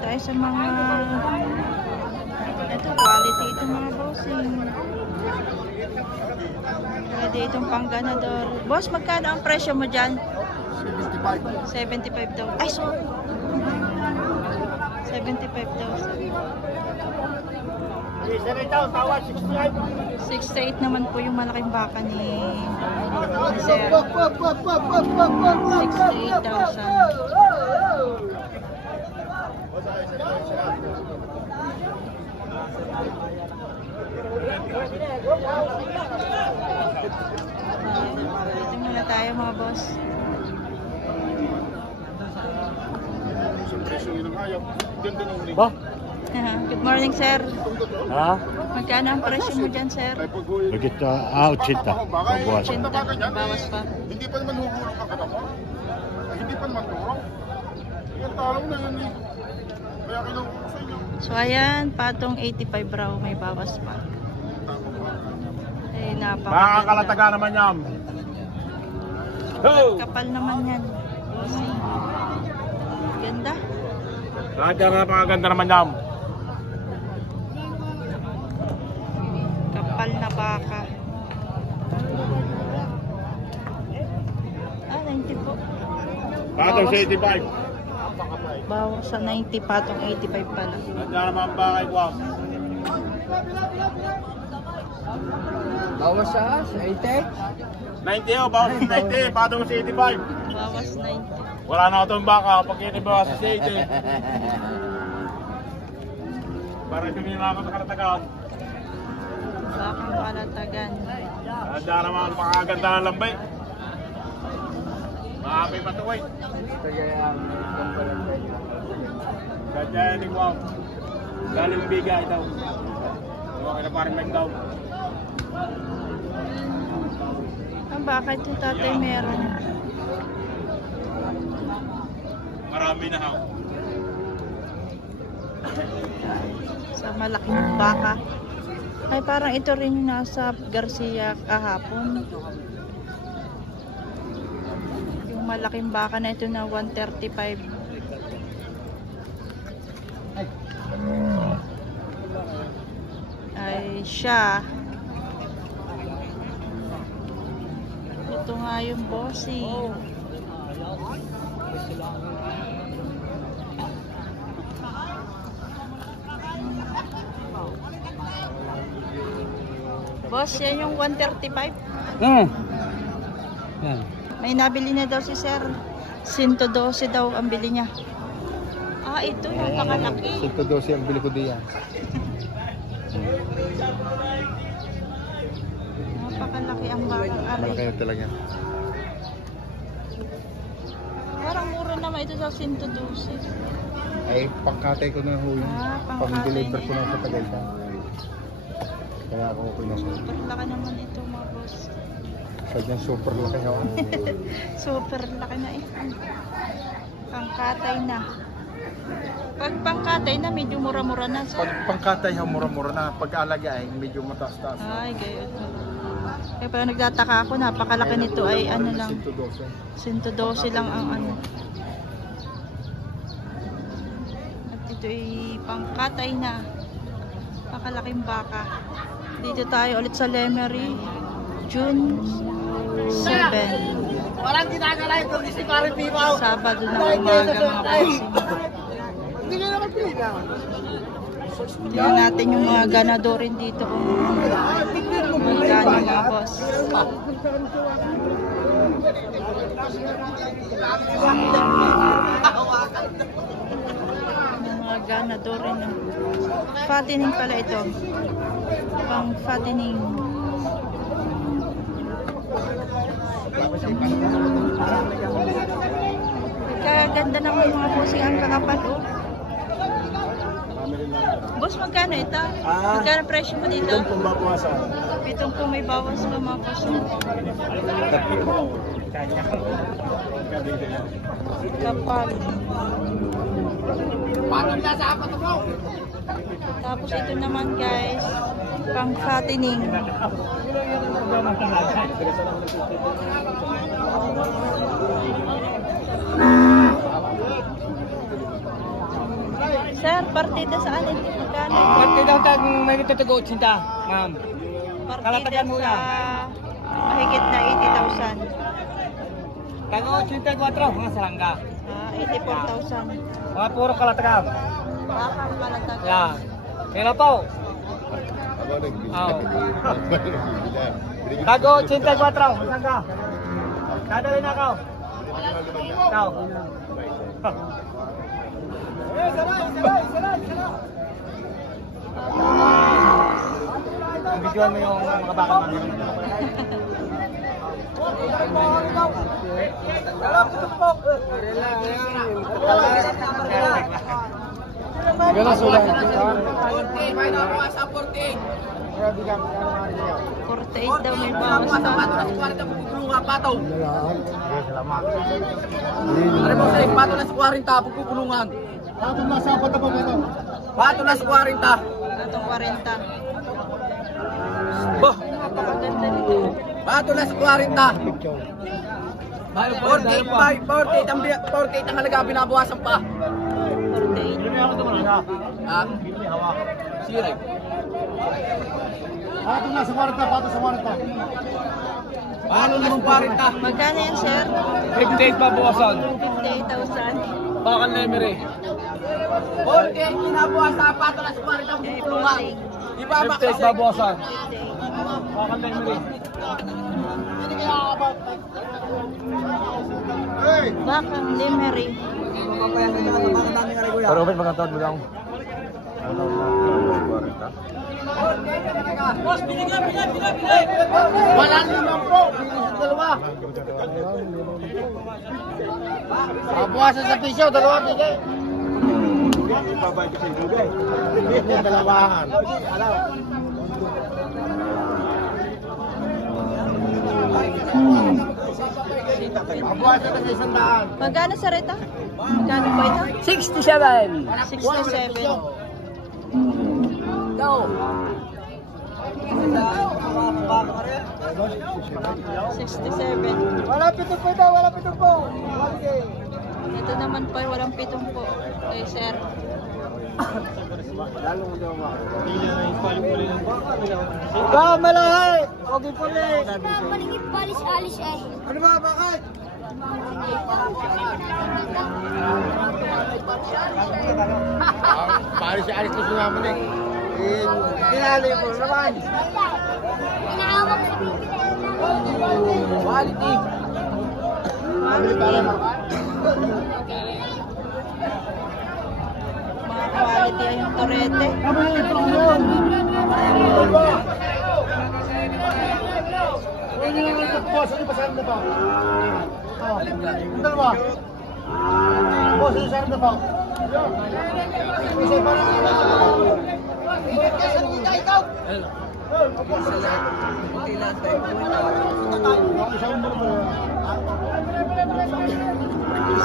tayo sa mga ito, quality ito mga bossing. Pwede itong pangganador. Boss, magkano ang presyo mo dyan? 75 daw. Ay, sorry. 75,000. 68 naman po yung malaking baka ni Sir. 68,000. Dito muna tayo mga boss. Ba? Good morning, sir. Ha? Magkano ang presyo mo dyan, sir? Bagit 80. Bawas. 80. Bawas pa. Hindi pa naman huhulog ang katapang. Hindi pa naman turong. Yung talong na yun eh. Kaya kinuha sa inyo. So, ayan. Patong 85 raw. May bawas pa. Ay, Makakalataga naman yan. Kapal naman yan. Ganda. Lahat yan napakaganda naman yan. Kapal na baka. 90 po. Patong sa 85. Bawas sa 90, patong 85 pala. Lahat yan naman bakay ko. Bawas sa 80? 90 bawas sa 90. Patong sa 85. Bawas 90. Wala na itong baka pag inibawas sa 80. Para ito nila ako sa karatagan. Bakang kalatagan. Lahat yan naman napakaganda ng lambay. Maamay patuway. Kaya yan wow. Galing bigay daw. Okay na parang daw. Ang baka ito tatay meron. Marami na ako. Sa malaking baka. Ay parang ito rin yung nasa Garcia kahapon. Yung malaking baka na ito na 135. Ay siya. Ito nga yung bossing. Boss, yan yung 135. Yan. May nabili na daw si Sir. 112 daw ang bili niya. Ah, ito yung nakalaki. 112 ang bili ko diyan. Napakalaki ang bakang aray. Malaki na talaga. Parang mura naman ito sa 112. Ay, pangkatay ko na ho yun. Ah, pangkatay Pang-deliver ko niya. na sa Tagaytay. Kaya ako okay na. Super laki naman ito mga boss. Sadyang super laki ako. Super laki na eh. Pangkatay na. Pag pangkatay na, medyo mura-mura na. Sir. Pag pangkatay ho, mura-mura na. Pag alaga ay medyo mataas-taas. Ay, gayon. Kaya pala nagtataka ako, napakalaki nito ay ano lang. 112. 112 lang ang ano. At ito ay pangkatay na. Pakalaking baka. Dito tayo ulit sa Lemery. June 7. Walang ginagala ito si Karen Pimaw. Sabado na umaga mga bossing. Hindi ka naman pila. Tingnan natin yung mga ganadorin dito kung magkano mga boss. Yung mga ganadorin. Fattening pala ito. Pang fattening. Kaganda naman mga bossing ang kakapal. Oh. Boss, magkano ito? Magkano presyo mo dito? Itong pumbabawasan. Pitong po may bawas pa mga boss. Kapal. Tapos ito naman guys, pang fattening. partida saan? Hindi magkano? Pati daw tag may nagtatago 80, ma'am. Partida Kalatagan mo sa mahigit na 80,000. Tago 84, mga sarangga. 84,000. Mga puro kalatagan. Bakang malatagan. Yeah. Hello po. Tago 84, sarangga. Dadalhin ako. Ikaw. Videoan mo yung mga baka namin. Gano'n sulat. 48 daw may bawas na. Ano mo sa'yo? Pato na sa 40, pagkukulungan. Tapos nasa apat na pa ito. Pato na sa 40. Itong 40. Bah! Napakaganda nito. Pato na sa 40. 48 ang halaga, binabawasan pa. 48. Ha? Sirip. Tapos nasa 40, pato sa 40. Pato na sa 40. Magkano yan, sir? 58 pa buwasan. 58,000. Bakal na emere. 48 binabawasan, pato na sa 40 ang pagkukulungan. Ibaba 58 pa buwasan. 58. Bakal na emere. Bakang Lemery. Pero open magkataon mo lang. Boss, binigay. Walang limang po. Binisip dalawa. Babawasan sa pisyo, dalawa bigay. Babay kasi dugay. Hindi dalawahan. Babawasan na sa 100. Magkano sa reta? Magkano po ito? 67. 67. Go. 67. Wala pitong po ito, wala pitong po. Ito naman po, walang pitong po. Kay sir. Kamalahay! Okay po ulit. Maligit balis alis ay. Ano ba, bakit? Paris si Aris gusto naman eh. Tinali mo naman. Inaawak sa Quality. Mga quality ay yung torete. Hindi naman ito po. Saan pa saan na pa? Dalawa. Boss, saan na pa? Isa pa rin.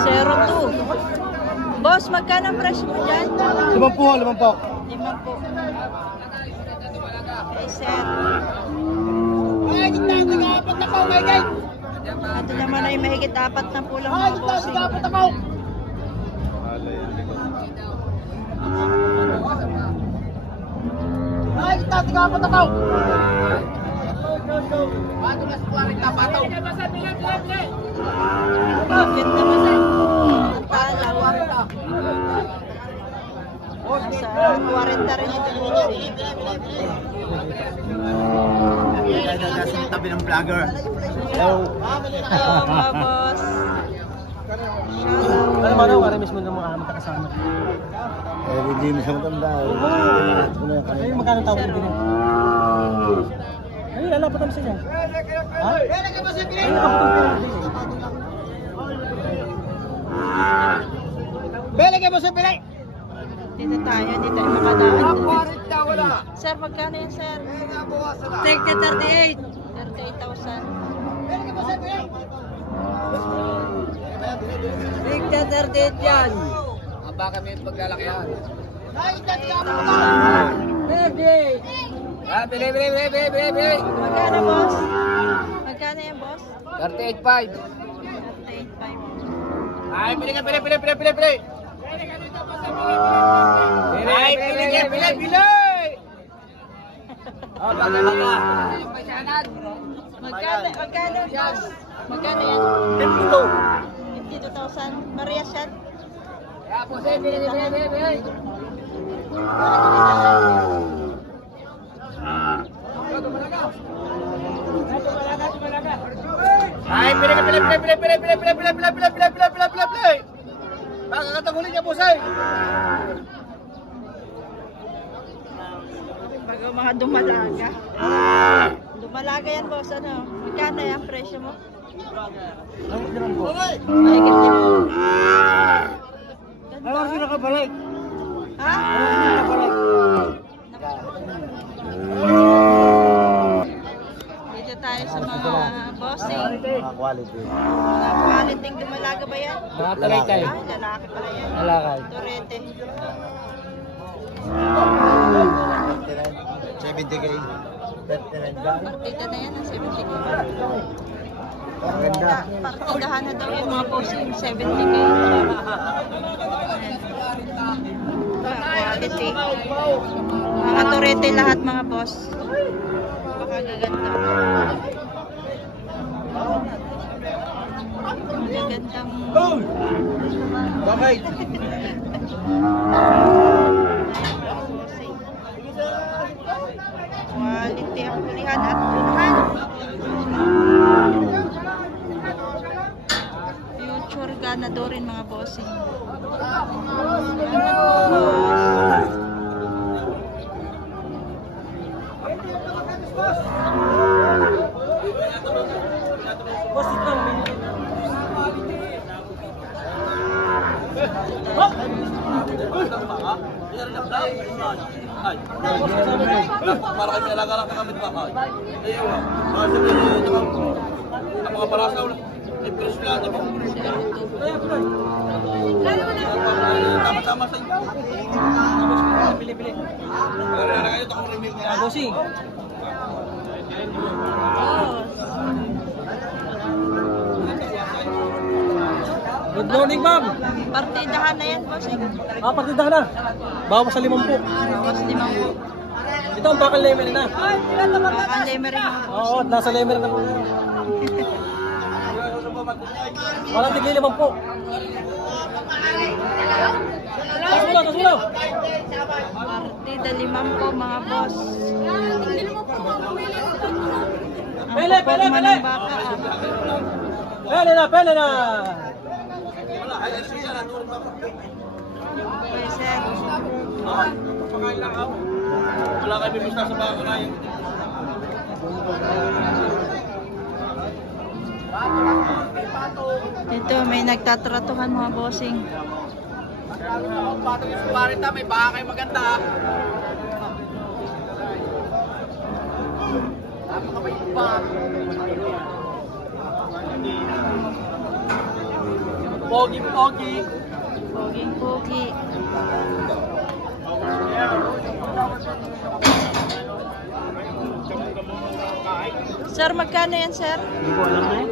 Zero 2. Boss, magkano ang presyo mo dyan? 5 po. 5 po. Kay sir. Ito naman ay mahigit 4 na po lang mga bossing. Pato na sa 40, pataw. Bakit naman ay talaw. Nasa 40 rin ito bossing. Nasa tabi ng vlogger. Hello mga boss. Ano man ako, para mismo ng mga magkakasama. Hindi mo siya matanda. Ay, magkano tawag din? Ay, lalapat naman sa inyo. Ha? Ay, Bele kayo mo sa pilay. Dito tayo makadaan. Wala. Sir, magkano yan sir? Take the 38. 38,000. Take the 38 yan. Ang baka may paglalakihan. Bebe. Bebe. Magkano boss? Magkano yan boss? 38.5. 38,500. Ay, pili. Ay, pili! Oh, baga. Magkano, boss? Magkano yan? 52,000. Marias yan? Ay, pili! Kakatagulin niya, boss ay! Bago mga dumalaga. Dumalaga yan, boss. Ano? Magkano yan presyo mo? Ay, ganda. Ano kasi nakabalik? Ha? Dito tayo sa mga bossing. Quality. Mga quality dumalaga ba yan? Lalaki. Ah, lalaki pala yan. Lalaki. Torete. 70K. 39. Partida na yan, ang 70K. Ang ganda. Partidahan na daw yung mga bossing, 70K. Quality. Mga torete lahat mga boss. Baka gaganda. Magagandang... Bakit? Quality ang hulihan at tunahan. Future ganadorin mga bossing. Para kami nalagalak na kami ba? Ayun. Ang mga parasaw na. Ay, preso lang ito. Tama-tama sa inyo. Pili-pili. Ito akong remake niya. Bossing. Good morning, ma'am. Partidahan na yan, bossing. Partidahan na. Bawas sa 50. Bawas 5. Ito ang bakal lemer na. Baka lemer mga boss. Oo, nasa lemer na. Walang tigli 50. Tas mo. Partida 50 mga boss. Ang Pele. performa ng baka. Pele na. Okay, sir. Wala kayo bibista sa baka na yun. Dito may nagtatratuhan mga bossing. Patong yung sumarita, may baka kayo maganda. Pogi. Poging-pogi. Sir, magkano yan, sir? Hindi ko alam na eh.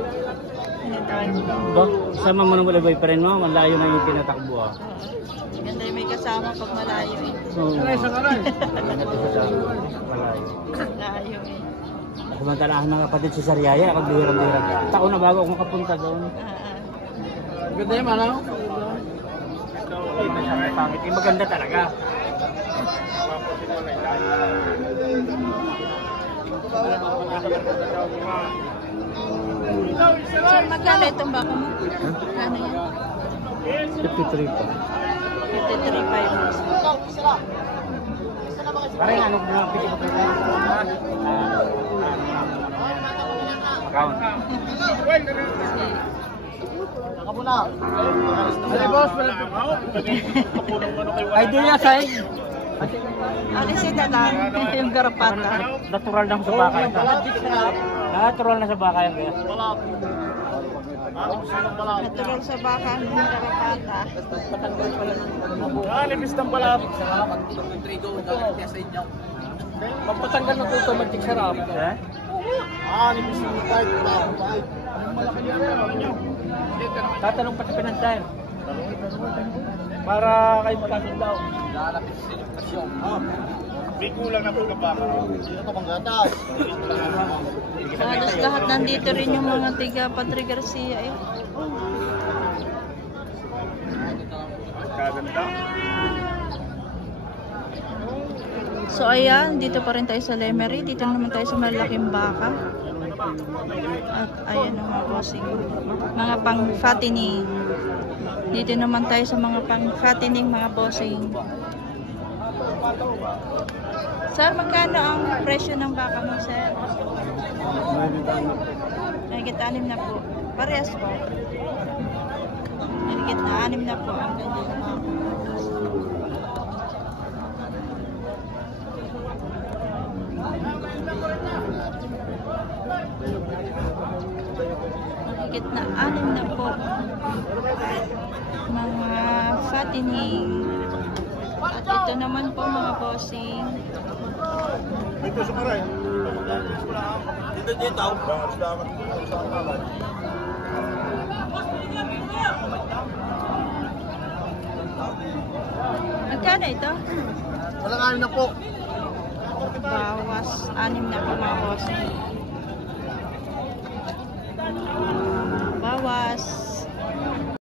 Ba, sama mo na wala pa rin mo, malayo na yung tinatakbo ah. Ganda yung may kasama pag malayo eh. Oo. Malayo. Malayo eh. Samantalahan ng kapatid si Sariaya, ako bihirang-bihirang. Taon na bago ako makapunta doon. Ganda yung ano? Pangit, maganda talaga. Sir, magkano itong baka mo? Magkano yan? 53 pa. 53.5. Parang ano na pili ko pala. Account. Ay, boss, ay, di niya sa'yo. Alisin na lang yung garapata. Natural na sa baka yan. Natural na sa baka yan. Natural sa baka ang garapata. Nipis ng pala. Magpatanggal ng tuto, mag-tik sarap. Nipis ng pala. Tatanong pa sa pinansayan. Para kayo magkasundaw. Lalapit sa selebrasyon. May kulang na pagkabaka. Sino ito pang gatas? Halos lahat nandito rin yung mga tiga Padre Garcia eh. Kaganda. So ayan, dito pa rin tayo sa Lemery. Dito naman tayo sa Malaking Baka. At ayan ang mga bossing. Mga pang-fattening. Dito naman tayo sa mga pang-fattening mga bossing. Sir, magkano ang presyo ng baka mo, sir? Nagigit 6 na po. Parehas po. Nagigit na 6 na po ang ganyan. Nagigit na 6 na po. Mga fattening. At ito naman po mga bossing. May tusok ka rin. Dito. Magkano ito? Walang ayon na po. Bawas 6 na po mga bossing.